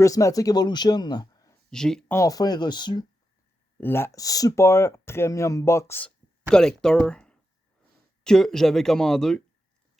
Prismatic Evolution, j'ai enfin reçu la Super Premium Box Collector que j'avais commandé,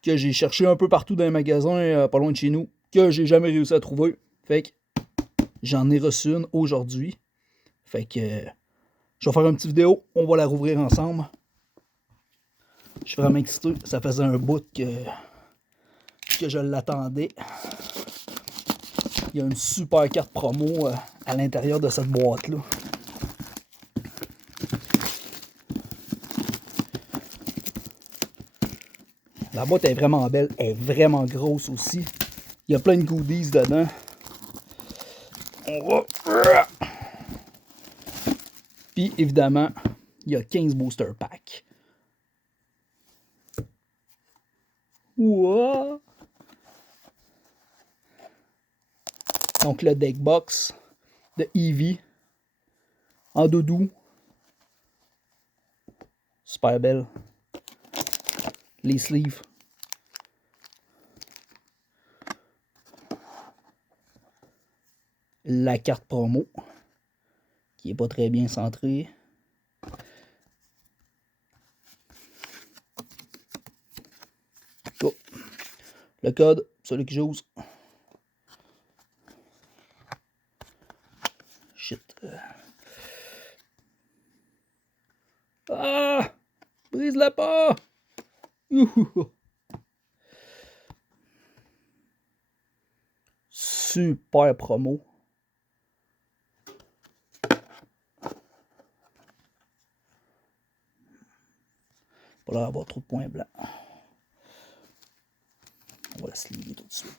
que j'ai cherché un peu partout dans les magasins pas loin de chez nous, que j'ai jamais réussi à trouver. Fait que j'en ai reçu une aujourd'hui. Fait que je vais faire une petite vidéo, on va la rouvrir ensemble. Je suis vraiment excité, ça faisait un bout que je l'attendais. Il y a une super carte promo à l'intérieur de cette boîte-là. La boîte est vraiment belle, elle est vraiment grosse aussi. Il y a plein de goodies dedans. On va... Puis évidemment, il y a 15 booster packs. Wow! Donc le deck box de Eevee en doudou. Super belle. Les sleeves. La carte promo qui est pas très bien centrée. Oh. Le code, celui que j'ose. Shit. Ah! Brise-la pas! Super promo. Pas l'air d'avoir trop de points blancs. On va la slider tout de suite.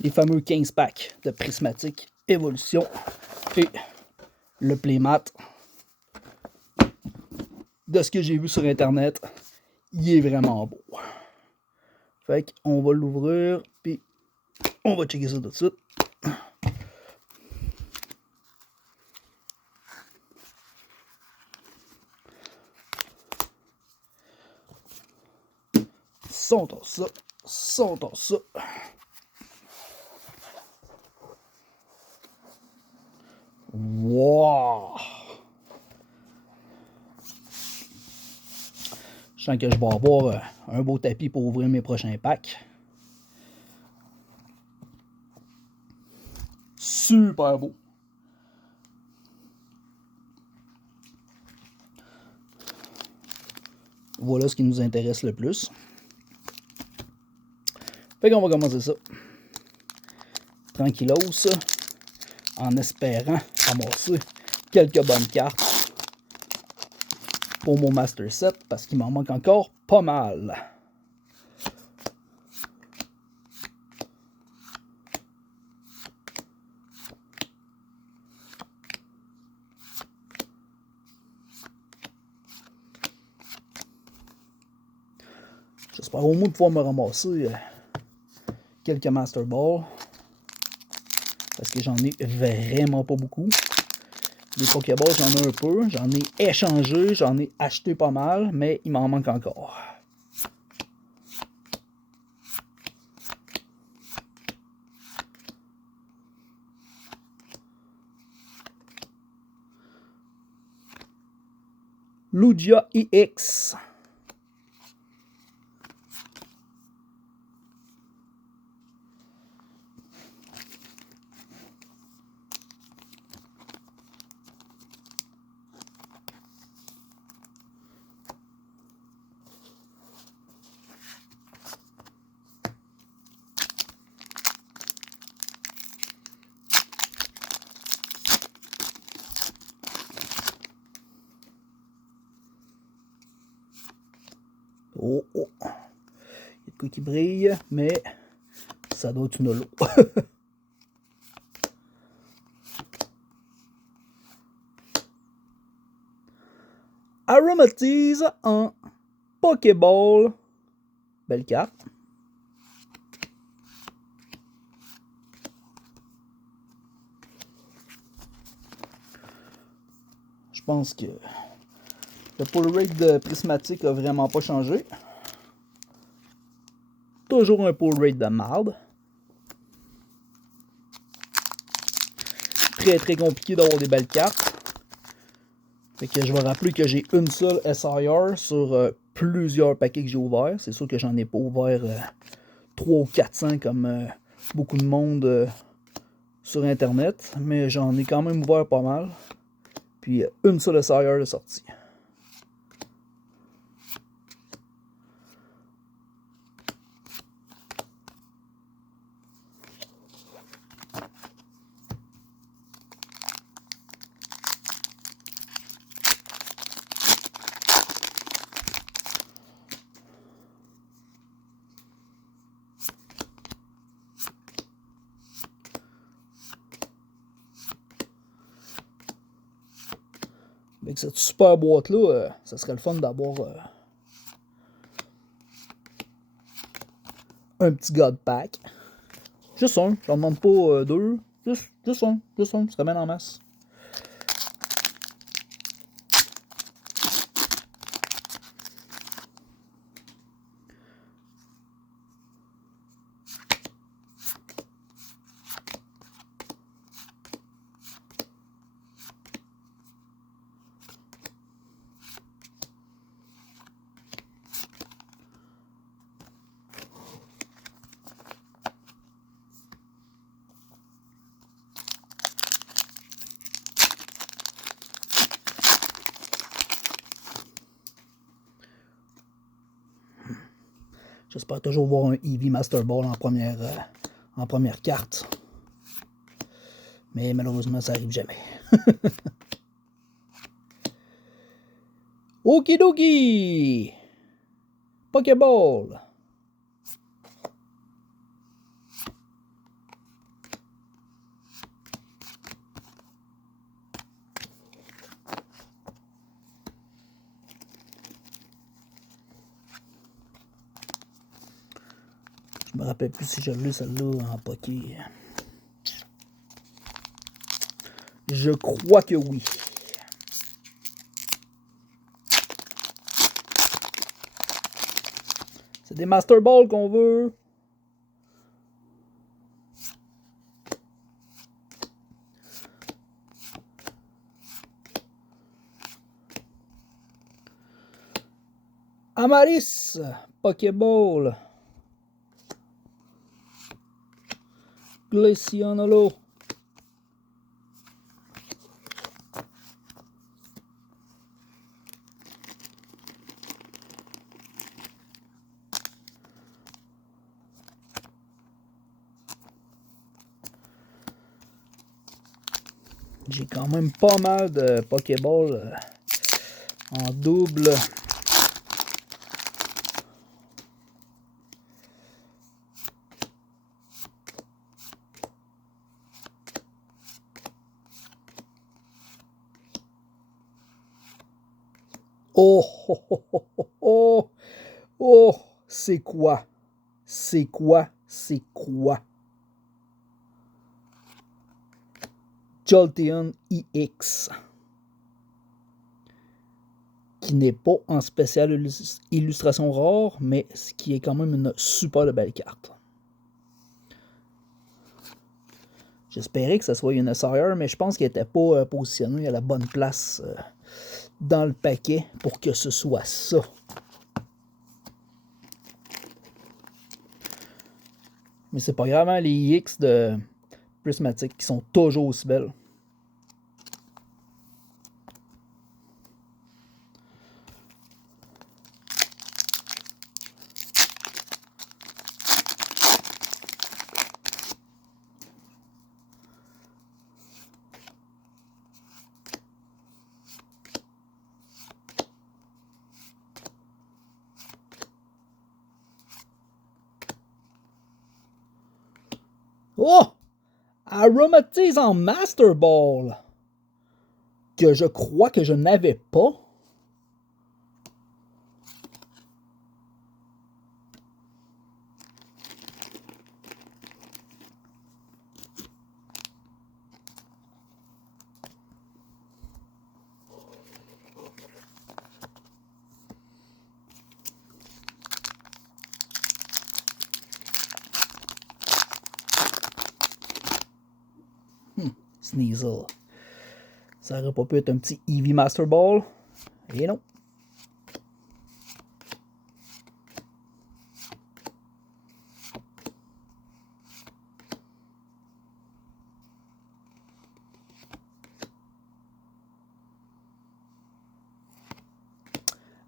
Les fameux 15 packs de Prismatic Evolution et le playmat. De ce que j'ai vu sur internet, il est vraiment beau. Fait qu'on va l'ouvrir puis on va checker ça tout de suite. Sentons ça, sentons ça. Wow! Je sens que je vais avoir un beau tapis pour ouvrir mes prochains packs. Super beau. Voilà ce qui nous intéresse le plus. Fait qu'on va commencer ça. Tranquillos. En espérant ramasser quelques bonnes cartes pour mon Master Set parce qu'il m'en manque encore pas mal. J'espère au moins pouvoir me ramasser quelques Master Balls parce que j'en ai vraiment pas beaucoup. Les Pokéballs, j'en ai un peu. J'en ai échangé, j'en ai acheté pas mal, mais il m'en manque encore. Lugia EX. Oh, oh. Il y a de quoi qui brille, mais ça doit être une holo. Aromatize en Pokéball. Belle carte. Je pense que le pull rate de Prismatic a vraiment pas changé. Toujours un pull rate de marde. Très compliqué d'avoir des belles cartes. Fait que je vais rappeler que j'ai une seule SIR sur plusieurs paquets que j'ai ouverts. C'est sûr que j'en ai pas ouvert 300 ou 400 comme beaucoup de monde sur internet. Mais j'en ai quand même ouvert pas mal. Puis une seule SIR de sortie. Avec cette super boîte-là, ça serait le fun d'avoir un petit God Pack. Juste un, j'en demande pas deux. Juste un, ce serait bien en masse. J'espère toujours voir un Eevee Master Ball en première carte. Mais malheureusement, ça arrive jamais. Okidoki! Pokéball! Je me rappelle plus si j'avais lu celle-là en Poké. Je crois que oui. C'est des Master Ball qu'on veut. Amaris, Pokéball. Glaceonolo. J'ai quand même pas mal de Pokéball en double. Oh, oh, oh, oh, oh, oh, oh, c'est quoi? C'est quoi? C'est quoi? Jolteon EX. Qui n'est pas en spéciale illustration rare, mais ce qui est quand même une super belle carte. J'espérais que ça soit une SIR, mais je pense qu'elle n'était pas positionnée à la bonne place dans le paquet pour que ce soit ça. Mais c'est pas grave, hein, les X de Prismatic qui sont toujours aussi belles. Oh! Aromatize en Master Ball. Que je crois que je n'avais pas. Sneasel. Ça aurait pas pu être un petit Eevee Master Ball. Et non.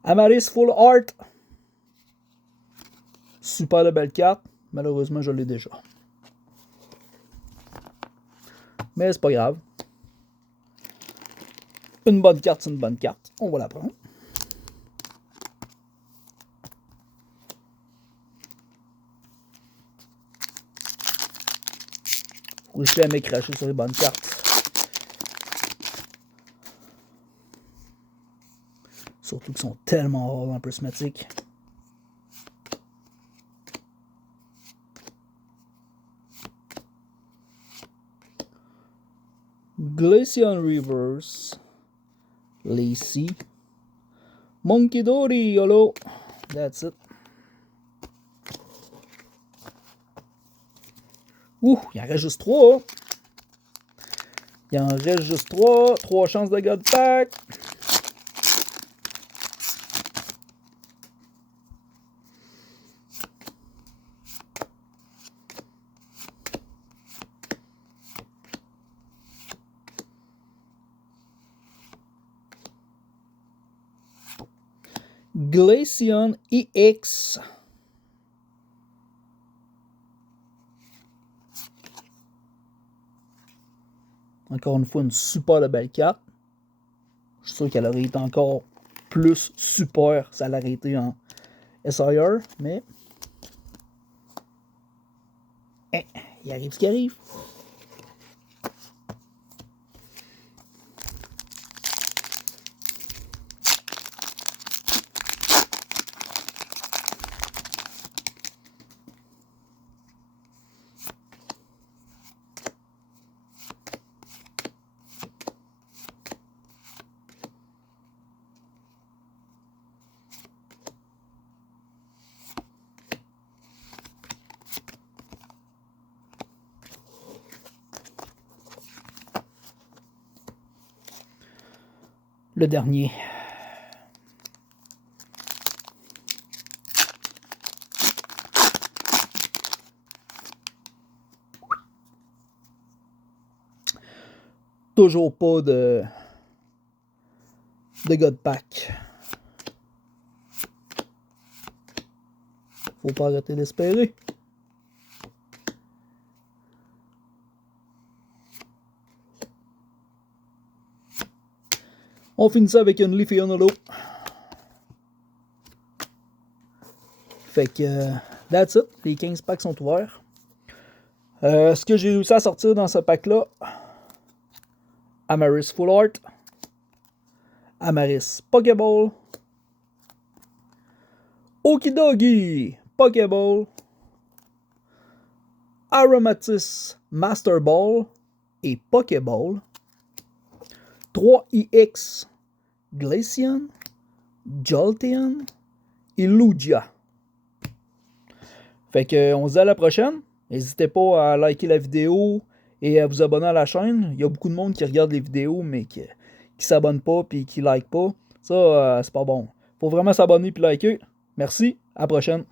Amaris Full Art. Super de belle carte. Malheureusement, je l'ai déjà. Mais c'est pas grave. Une bonne carte, c'est une bonne carte. On va la prendre. Faut jamais cracher sur les bonnes cartes. Surtout qu'ils sont tellement rares dans Prismatic. Glaceon Reverse. Lacy. Monkey Dory, YOLO. That's it. Ouh, il en reste juste 3. Il en reste juste 3. 3 chances de God Pack. Glaceon EX. Encore une fois, une super belle carte. Je suis sûr qu'elle aurait été encore plus super si elle aurait été en SIR, mais il arrive ce qui arrive. Le dernier. Toujours pas de God Pack. Faut pas arrêter d'espérer. On finit ça avec une Leafeon Holo. Fait que, that's it. Les 15 packs sont ouverts. Ce que j'ai réussi à sortir dans ce pack-là, Amaris Full Art, Amaris Pokéball, Okidogi Pokéball, Aromatis Master Ball et Pokéball, 3EX Glaceon, Jolteon et Lugia. Fait que on se dit à la prochaine. N'hésitez pas à liker la vidéo et à vous abonner à la chaîne. Il y a beaucoup de monde qui regarde les vidéos mais qui s'abonne pas et qui like pas. Ça, c'est pas bon. Faut vraiment s'abonner et liker. Merci, à la prochaine.